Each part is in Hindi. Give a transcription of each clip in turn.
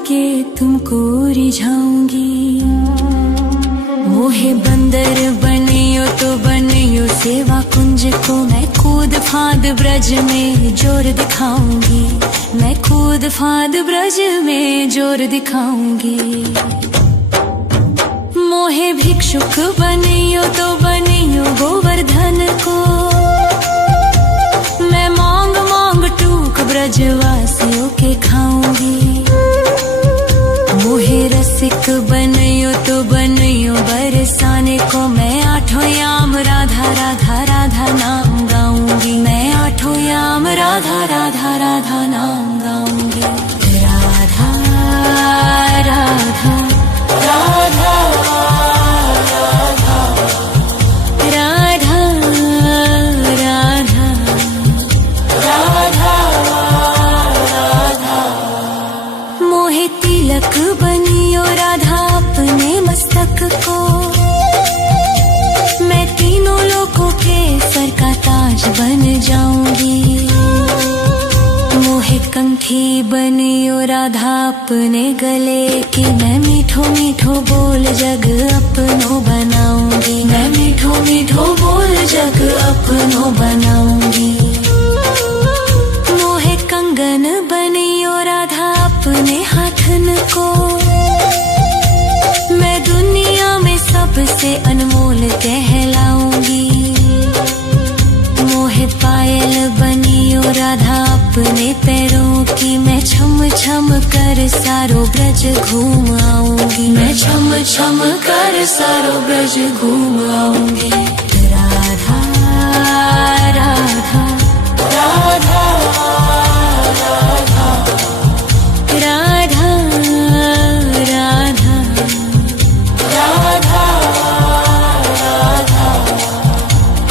के तुमको रिझाऊंगी। मोहे बंदर बनियो तो बनियो सेवा कुंज को, मैं कूद फाद ब्रज में जोर दिखाऊंगी। मैं कूद फाद ब्रज में जोर दिखाऊंगी। मोहे भिक्षुक बनियो तो बनियो गोवर्धन को, मैं मांग मांग टूक ब्रजवासियों के खाऊंगी। मोहे रसिक बनियो तो बनियो बरसाने को, मैं आठों याम राधा राधा राधा नाम गाऊंगी। मैं आठों याम राधा राधा राधा नाम गाऊंगी। राधा राधा राधा तिलक बनियो राधा अपने मस्तक को, मैं तीनों लोगों के सर का ताज बन जाऊंगी। मोहे कंठी बनियो राधा अपने गले की, मैं मीठो मीठो बोल जग अपनो बनाऊंगी। मैं मीठो मीठो बोल जग अपनो बनाऊंगी। मोहे कंगन बनियो राधा अपने हाथन को, मैं दुनिया में सबसे अनमोल कहलाऊंगी। मोहे पायल बनियो राधा अपने पैरों की, मैं छम छम कर सारो ब्रज घूम आऊंगी। मैं छम छम कर सारो ब्रज घूम आऊंगी। राधा राधा राधा राधा राधा राधा राधा राधा।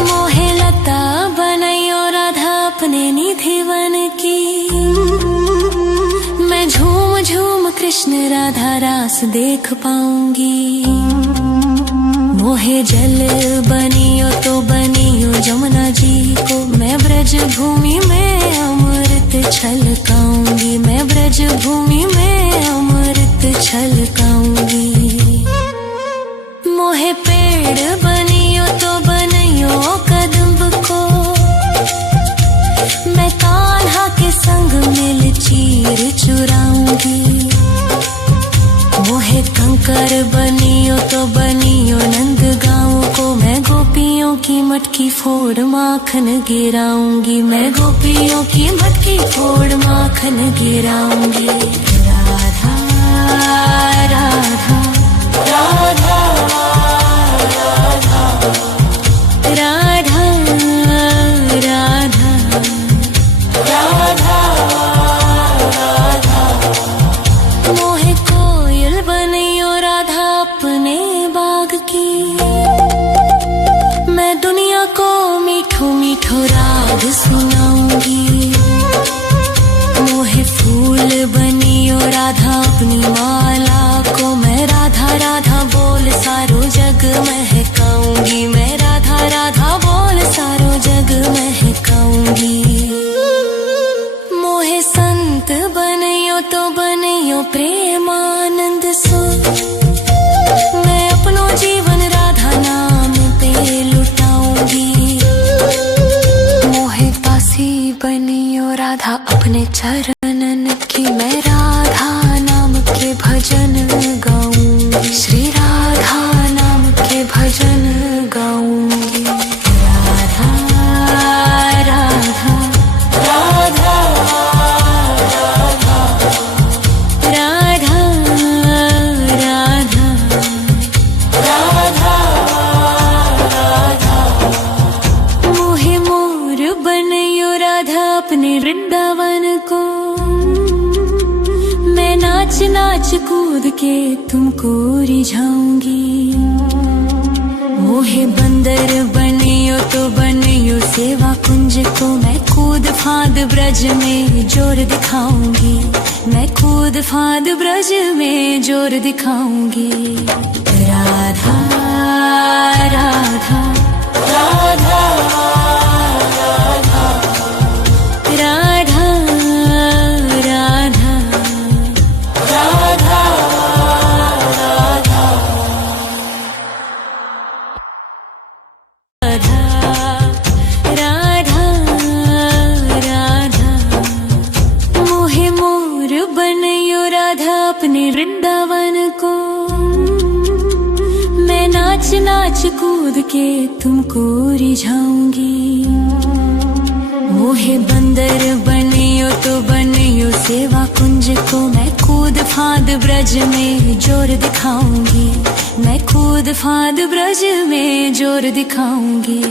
मोहे लता बनैयो राधा अपने निधिवन की, मैं झूम झूम कृष्ण राधा रास देख पाऊंगी। मोहे जल बनियो तो बनियो जमुना जी को, मैं ब्रज भूमि में अमृत छलकाऊंगी। मैं ब्रज भूमि में अमृत छलकाऊंगी। मोहे पेड़ बनियो तो बनियो कदम्ब को, मैं कान्हा के संग मिल चीर चुराऊंगी। मोहे कंकर बनियो तो बनियो नंद गाँव को, मैं गोपियों की मटकी फोड़ माखन गिराऊंगी। मैं गोपियों की मटकी फोड़ माखन गिराऊंगी। राधा राधा राधा राधा राधा राधा राधा राधा। मोहे कोयल बनियो राधा अपने बाग की, मैं दुनिया को मीठो मीठो राग सुनाऊंगी। मोहे फूल बनियो राधा अपनी माला को, मैं राधा राधा बोल सारो जग महकाऊंगी। मैं राधा राधा बोल सारो जग महकाऊंगी। मोहे संत बनियो तो बनियो प्रेमानंद सो, मैं अपनो जीवन राधा नाम पे लुटाऊंगी। मोहे दासी बनियो राधा अपने चरणन की, मैं राधा नाम के भजन गाऊंगी। श्री राधा नाम के भजन गाऊंगी। राधा राधा राधा राधा राधा राधा राधा राधा। मोहे मोर बनियो राधा अपने वृंदावन को, मैं नाच नाच कूद के तुमको रिझाऊंगी। मोहे बंदर बनियो तो बनियो सेवा कुंज को, मैं कूद फाद ब्रज में जोर दिखाऊंगी। मैं कूद फाद ब्रज में जोर दिखाऊंगी। राधा राधा राधा राधा राधा राधा राधा। अपने वृंदावन को। मैं नाच नाच कूद के तुमको रिझाऊंगी। मोहे बंदर बनियो तो बनियो सेवा कुंज को। मैं कूद फांद ब्रज में जोर दिखाऊंगी। मैं कूद फांद ब्रज में जोर दिखाऊंगी।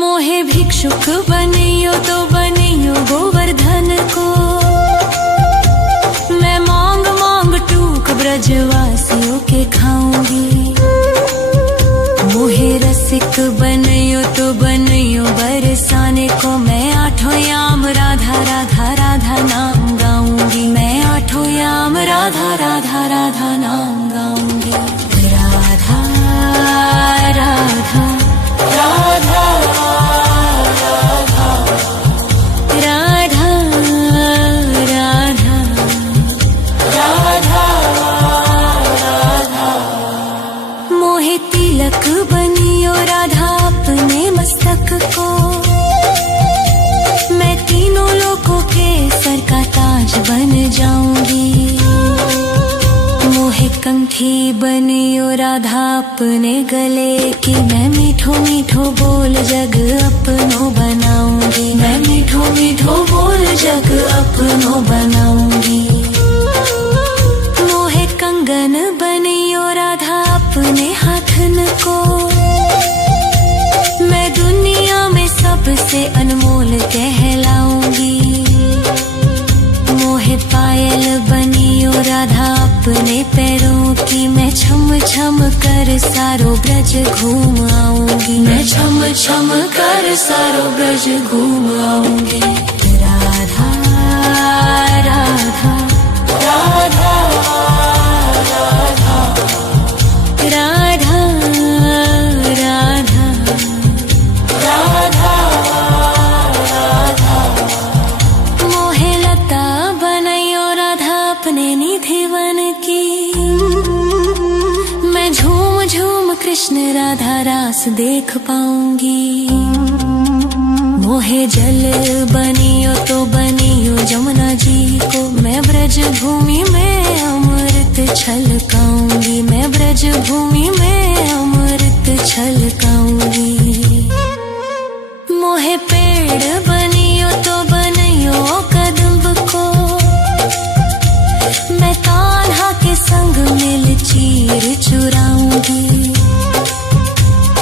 मोहे भिक्षुक बनियो तो बनियो गोवर्धन को। मैं मांग मांग टूक ब्रजवासियों के खाऊंगी। मोहे रसिक बनियो तो बनियो बरसाने को। मैं आठों याम राधा राधा राधा नाम गाऊंगी। मैं आठों याम राधा राधा राधा नाम गाऊंगी। राधा राधा राधा तिलक बनियो राधा अपने मस्तक को। मैं तीनों लोगों के सर का ताज बन जाऊंगी। मोहे कंठी बनियो राधा अपने गले की। मैं मीठो मीठो बोल जग अपनो बनाऊंगी। मैं मीठो मीठो बोल जग अपनो बनाऊंगी। मोहे कंगन बनियो राधा अपने हाथन को। मैं दुनिया में सबसे अनमोल कहलाऊंगी। मोहे पायल बनियो राधा अपने पैरों की। मैं छम छम कर सारो ब्रज घूम आऊंगी। मैं छम छम कर सारो ब्रज घूम आऊंगी। राधा राधा राधा राधा राधा राधा राधा। मोहे लता बनायो राधा अपने निधि वन की। मैं झूम झूम कृष्ण राधा रास देख पाऊंगी। मोहे जल बनियो तो बनियो जमुना जी को। मैं ब्रज भूमि में अमृत छलकाऊंगी। मैं ब्रज भूमि में अमृत छलकाऊंगी। मोहे पेड़ बनियो तो बनियो कदम्ब को। मैं कान्हा के संग मिल चीर चुराऊंगी।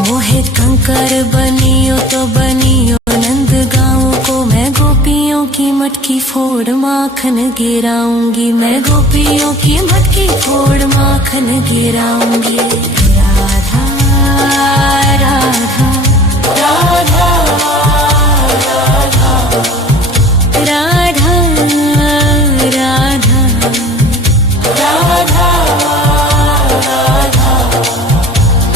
मोहे कंकर बनियो तो बनियो नंद गाँव को। मैं गोपियों की मटकी फोड़ माखन गिराऊंगी। मैं गोपियों की मटकी फोड़ माखन गिराऊंगी। राधा राधा राधा राधा राधा राधा राधा राधा।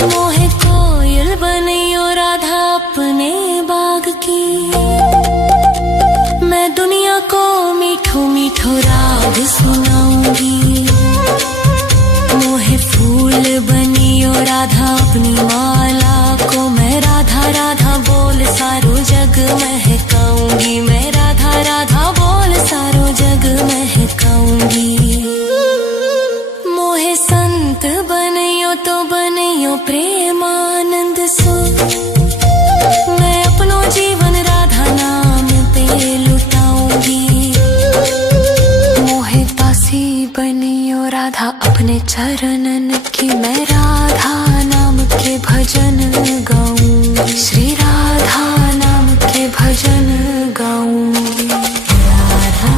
मोहे कोयल बनियो राधा अपने बाग की। मैं दुनिया को मीठो मीठो राग सुनाऊंगी। मोहे फूल बनियो राधा अपनी माला को। मैं राधा राधा बोल सारो जग महकाऊंगी। मैं राधा राधा बोल सारो जग महकाऊंगी। मोहे संत बनियो तो बनियो प्रेमानंद सो। मैं अपनो जीवन राधा नाम पे लुटाऊंगी। मोहे दासी बनियो राधा अपने चरणन की। मैं राधा नाम के भजन गाऊंगी। श्री राधा नाम के भजन गाऊंगी। राधा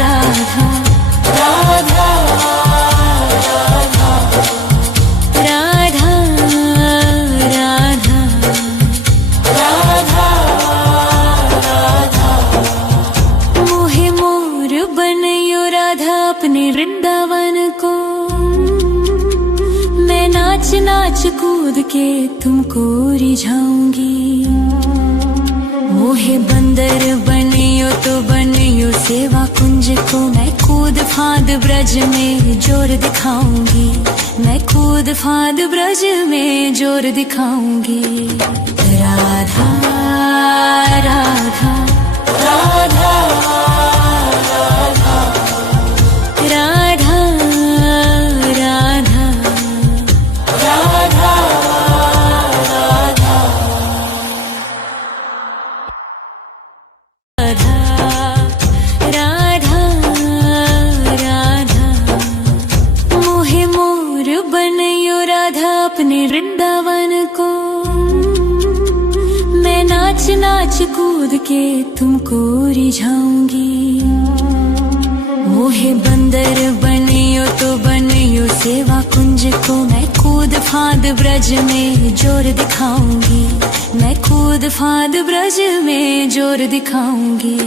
राधा राधा राधा राधा राधा राधा राधा। मोहे मोर बनियो राधा अपने वृंदावन को। मैं नाच नाच कूद के तुमको रिझाऊंगी। मोहे बंदर बनियो तो बनियो सेवा कुंज को। मैं कूद फांद ब्रज में जोर दिखाऊंगी। मैं कूद फांद ब्रज में जोर दिखाऊंगी। राधा राधा राधा राधा नाच कूद के तुमको रिझाऊंगी। मोहे बंदर बनियो तो बनियो सेवा कुंज को, मैं कूद फांद ब्रज में जोर दिखाऊंगी। मैं कूद फांद ब्रज में जोर दिखाऊंगी।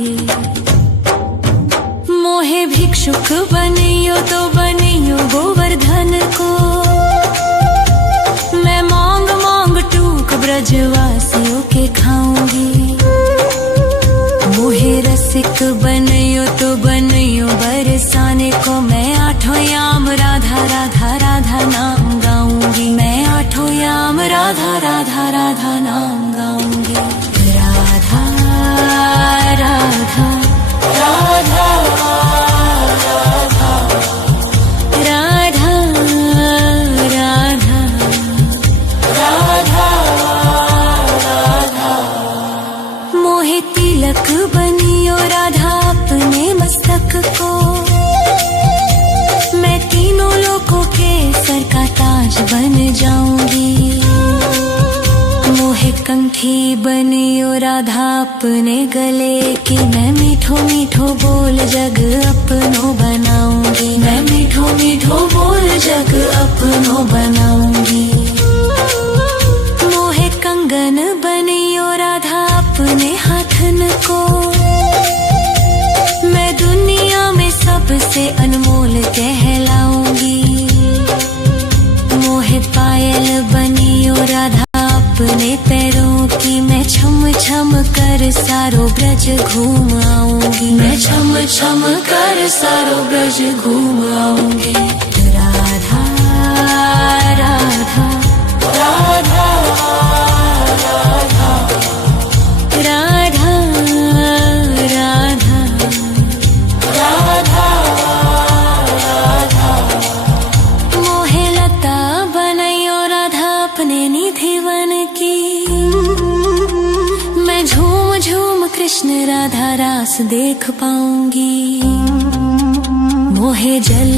मोहे भिक्षुक बनियो तो बनियो गोवर्धन को, मैं मांग मांग टूक ब्रजवासियों के खाऊंगी। मोहे रसिक बनियो तो बनियो बरसाने को, मैं आठों याम राधा राधा राधा नाम गाऊंगी। मैं आठों याम राधा राधा राधा नाम गाऊंगी। राधा राधा राधा तिलक बनियो राधा अपने मस्तक को, मैं तीनों लोगों के सर का ताज बन जाऊंगी। मोहे कंठी बनियो राधा अपने गले की, मैं मीठो मीठो बोल जग अपनो बनाऊंगी। मैं मीठो मीठो बोल जग अपनो बनाऊंगी। मोहे कंगन बनियो राधा अपने हाथन को, मैं दुनिया में सबसे अनमोल कहलाऊंगी। मोहे पायल बनियो राधा अपने पैरों की, मैं छम छम कर सारो ब्रज घूम आऊंगी। मैं छम छम कर सारो ब्रज घूम आऊंगी। राधा राधा राधा राधा राधा राधा राधा राधा। मोहे लता बनैयो राधा अपने निधि वन की, मैं झूम झूम कृष्ण राधा रास देख पाऊंगी। मोहे जल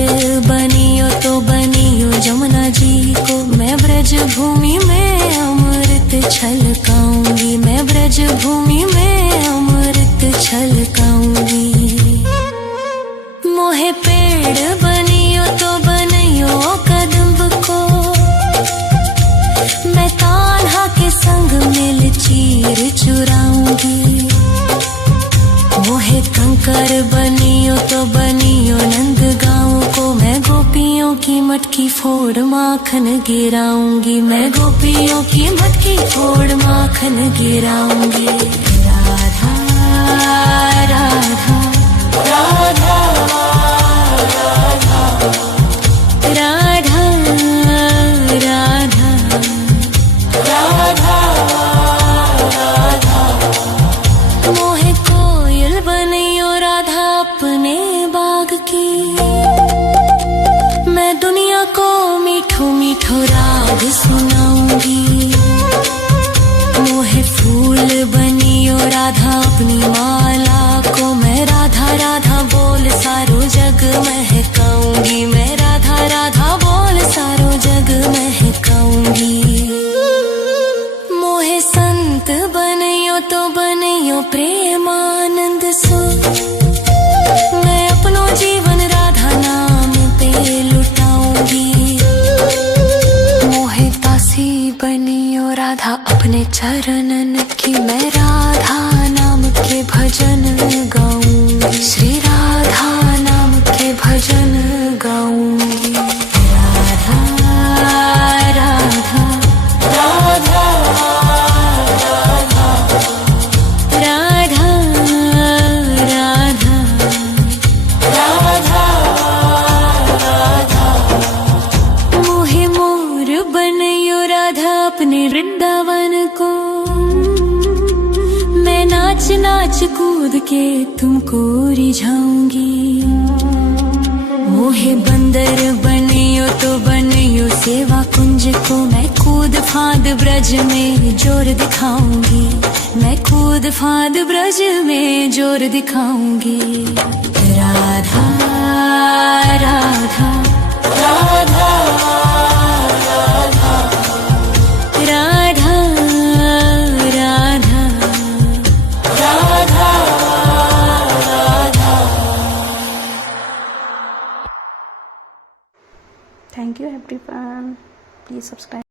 बनियो तो बनियो जमुना जी को, मैं ब्रज भूमि में अमृत छलकाऊंगी। मैं ब्रज भूमि में अमृत छलकाऊंगी। मोहे पेड़ बनियो तो बनियो कदम्ब को, मैं कान्हा के संग मिल चीर चुराऊंगी। मोहे कंकर बनियो तो बनियो नंद गाँव को, मैं गोपियों की मटकी फोड़ माखन गिराऊंगी। मैं गोपियों की मटकी फोड़ माखन गिराऊंगी। राधा राधा राधा राधा राधा राधा राधा राधा। मोहे कोयल बनियो राधा अपने बाग की, मैं दुनिया को मीठो मीठो राग सुनाऊंगी। मोहे फूल बनियो राधा अपनी माला को, मैं राधा राधा बोल सारो जग महकाऊंगी। मैं राधा राधा बोल सारो जग महकाऊंगी। मोहे संत बनियो तो बनियो प्रेमानंद सो, मैं अपनो जीवन राधा नाम पे लुटाऊंगी। मोहे दासी बनियो राधा अपने चरणन की, मैं राधा नाम के भजन गाऊंगी। श्री राधा नाम के भजन गाऊंगी। राधा राधा राधा राधा राधा राधा राधा राधा। मोहे मोर बनियो राधा अपने वृंदावन को, मैं नाच नाच कूद के तुमको रिझाऊंगी। मोहे बंदर बनियो तो बनियो सेवा कुंज को, मैं कूद फांद ब्रज में जोर दिखाऊंगी। मैं कूद फांद ब्रज में जोर दिखाऊंगी। Radha Radha Radha Radha Radha Radha thank you everyone, please subscribe.